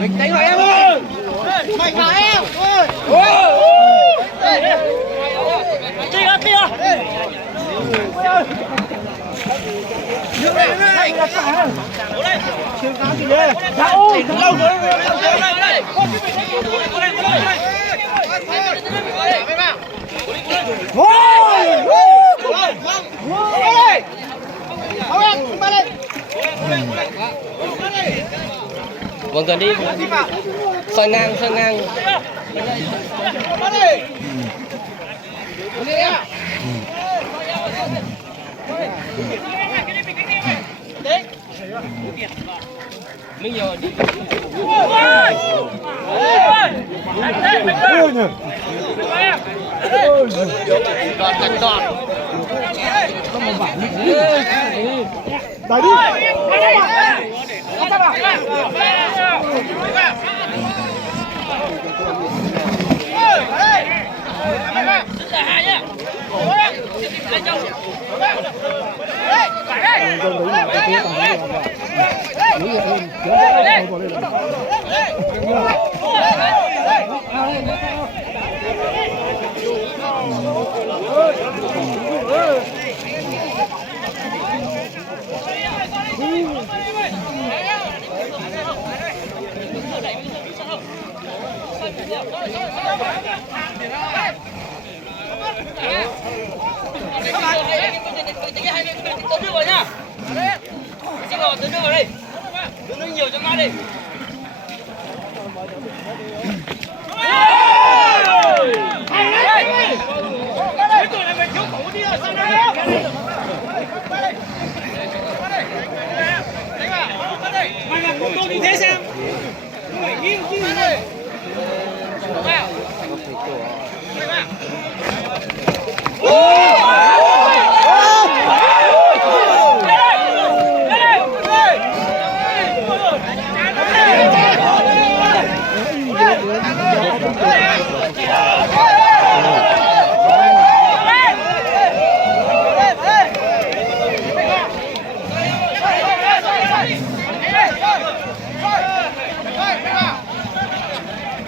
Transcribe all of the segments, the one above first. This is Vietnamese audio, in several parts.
Mình đánh lại em ơi. Mạnh vào em. Kia. Đưa lên đây. Cố lên. Chưa cá gì đây. Đâu rồi. Vâng cần đi. Xoay ngang. Mình nhiều đi. Đẩy đi. Đưa vào nhá. Xin lỗi, đưa vào đây. Đưa nước nhiều cho má đi. Cái tuổi này mình thiếu cũ đi rồi sao đây? Mày làm của tôi như thế xem. Mày nghiêng chứ này. Vào.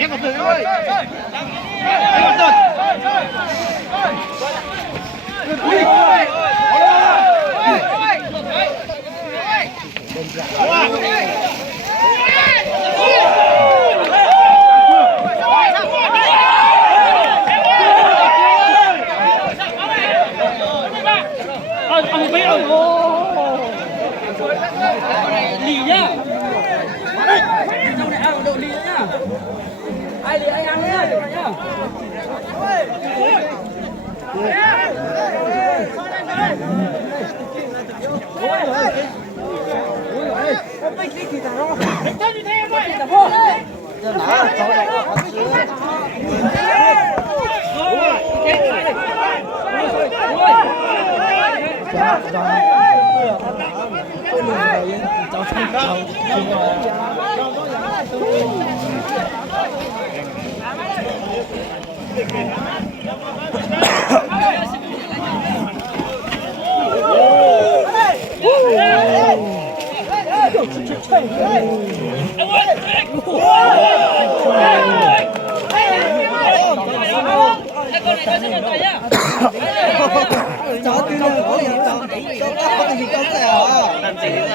Em còn tưởng ơi. Em còn tưởng. Ông biết rồi. Lì nhá. Trong này ăn độ lì nhá. Ai lì anh ăn nhá, chỗ này nhá. Chó tí nữa, có gì chó có gì chó xe à?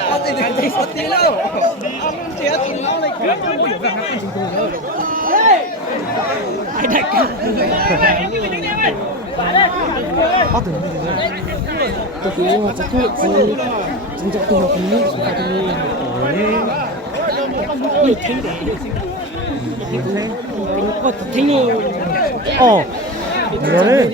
Có gì thì chó tí đâu. Ông chỉ chỉ nó này không có hiểu rằng nó chúng tôi nữa. Ai đại ca. Có tưởng gì nữa. Tôi cứ chắc cứ chính trọng tôi học ní phải tôi được thấy đấy. Có thấy nhiều. Ồ. Đấy.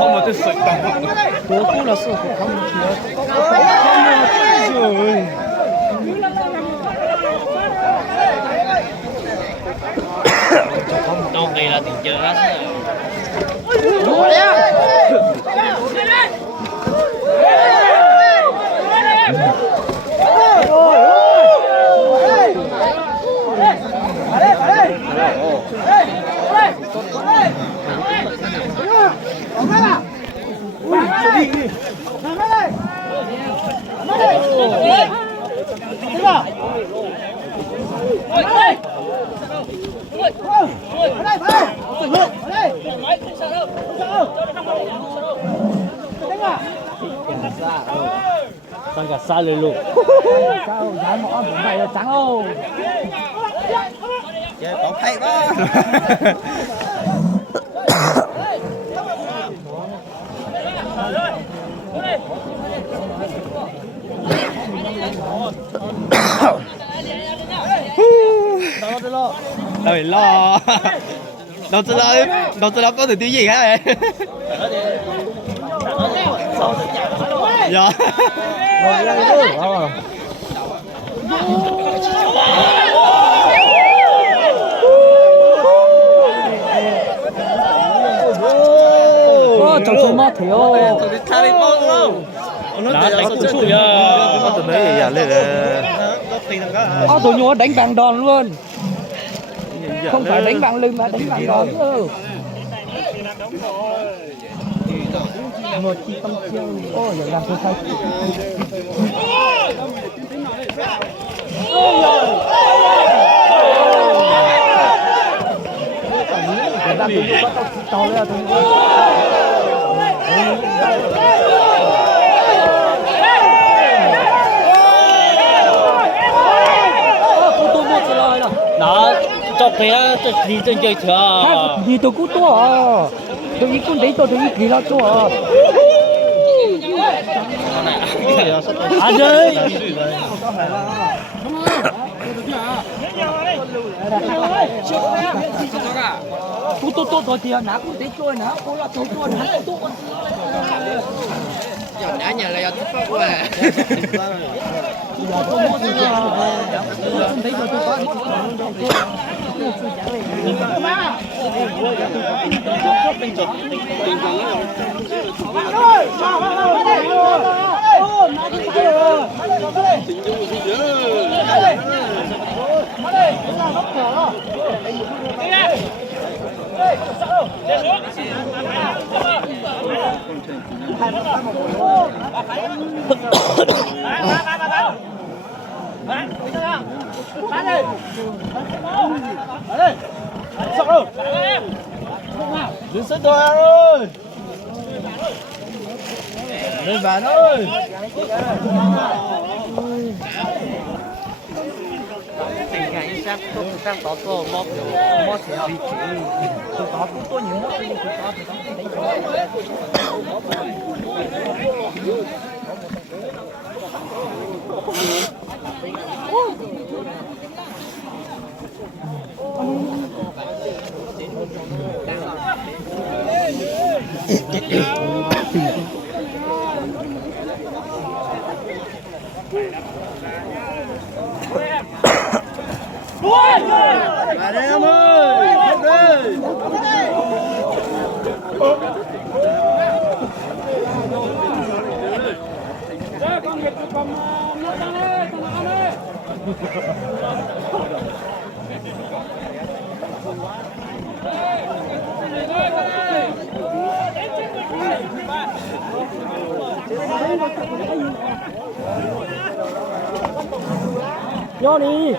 không mà tôi sợ tao. Cố cố là sợ của không thì rồi. Đâu kỳ là tiền chơi hết. Sang cả xa lên luôn. Sao dám mỏ cũng vậy là trắng không? Chơi bóng hay quá. Đừng lo. Đâu tôi có được tiếng gì hết vậy? Dạ. Trò chơi mất thiếu. Đã đánh của chủ nhà. Tôi nói gì vậy lên Tụi nhỏ đánh bằng đòn luôn. Không phải đánh bằng lưng mà đánh bằng đòn nữa. Một chi tâm chiêu. Ôi giờ làm tôi sao? Đang tôi bắt đầu to lên tôi. Đó, cho bé đi trên chơi chờ. Gì tôi cũng to à. Tôi nghĩ con đấy tôi nghĩ kỳ lắm to à. À đây. Cô tôi thôi thì nã cũng thấy trôi nã, cô là tôi nã tôi. Đã nhà là thích phát quá. Đứng sân thôi ơi. Lên bàn ơi. Tình cảnh sắp có cơ móc sẽ bị chỉ tôi có cũng tôi những móc tôi có thì Mà đây em ơi, không đi. Vô đi.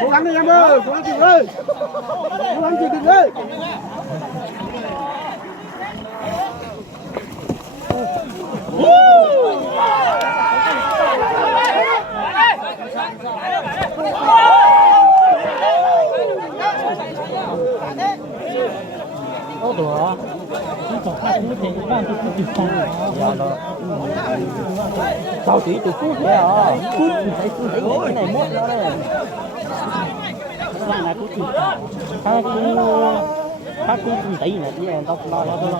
cố gắng đi em ơi, cố gắng chịu ơi, cố gắng chịu đừng ơi. Có được. Sao chỉ từ phút vậy à? Phút thấy cái này mốt nó đây. Cái này cũng chỉ các cũng tí này chứ em tao lo tôi lo.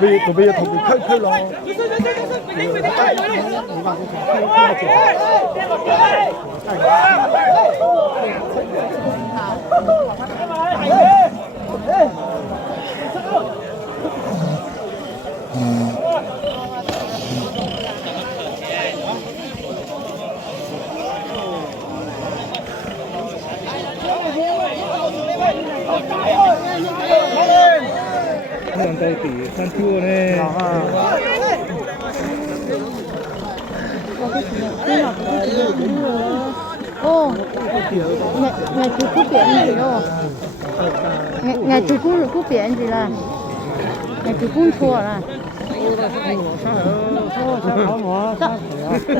準備同佢區咯。上到底看住呢。哦，ngày chú cú biển gì đó, ngày chú cú biển gì là, ngày chú cú thua là.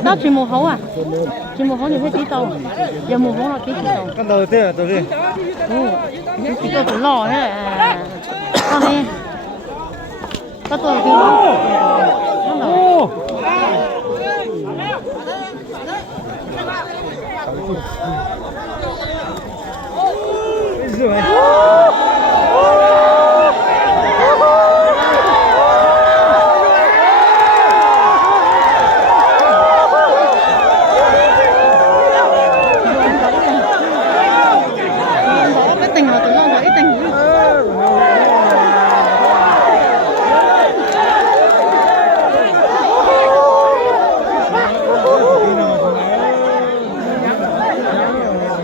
Đó chuyện mùa hấu à? Chuyện mùa hấu thì phải tí tàu, giờ mùa hấu là tí tàu. Con đầu tiên đầu tiên. Tí tàu tụi lò thế này, con này, có tôi tí lò. Cái tình là tụi nó gửi tình.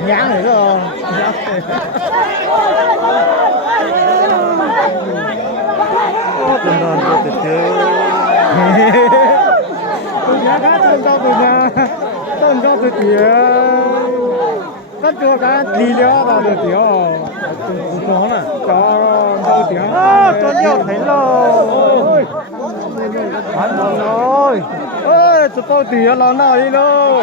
Nhãn này đó. Tân cho tuyệt vời. Tôi nhá cá tân cho tuyệt vời. Tân cho tuyệt vời. Tất cả các lý do là tuyệt vời. Có nè. Cho tuyệt vời. Cho nhiều thấy rồi. Ăn rồi. Ơi, tụi tôi tỉa lon nào đi đâu.